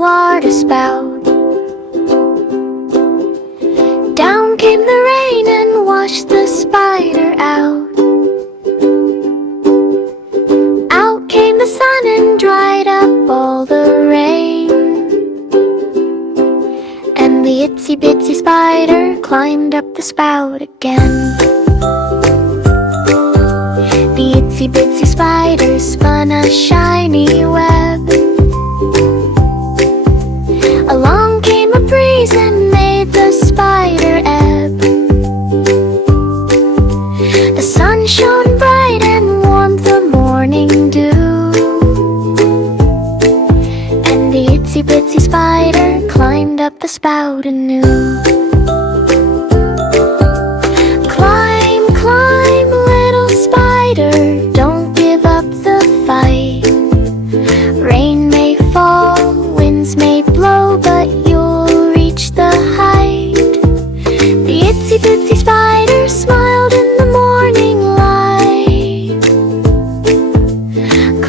water spout. Down came the rain and washed the spider out. Out came the sun and dried up all the rain. And the itsy bitsy spider climbed up the spout again. The itsy bitsy spider spun a shiny web. Along came a breeze and made the spider ebb. The sun shone bright and warmed the morning dew. And the itsy bitsy spider climbed up the spout anew. Climb, climb, little spider, don't give up the fight. Rain may fall, winds may blow, but you'll reach the height. The itsy bitsy spider smiled in the morning light.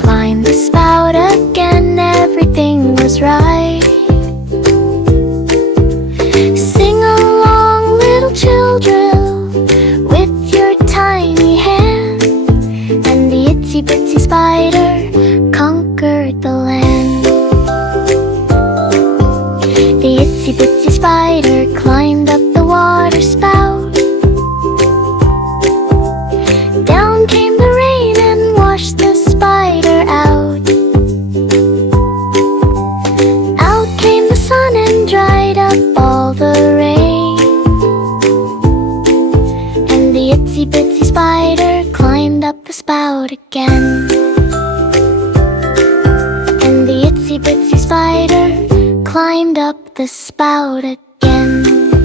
Climbed the spout again, everything was right. Sing along, little children, with your tiny hand. And the itsy bitsy spider conquered the land. The itsy bitsy spider climbed up the water spout. Down came the rain and washed the spider out. Out came the sun and dried up all the rain. And the itsy bitsy spider climbed up the spout again. And the itsy bitsy spider climbed up the spout again.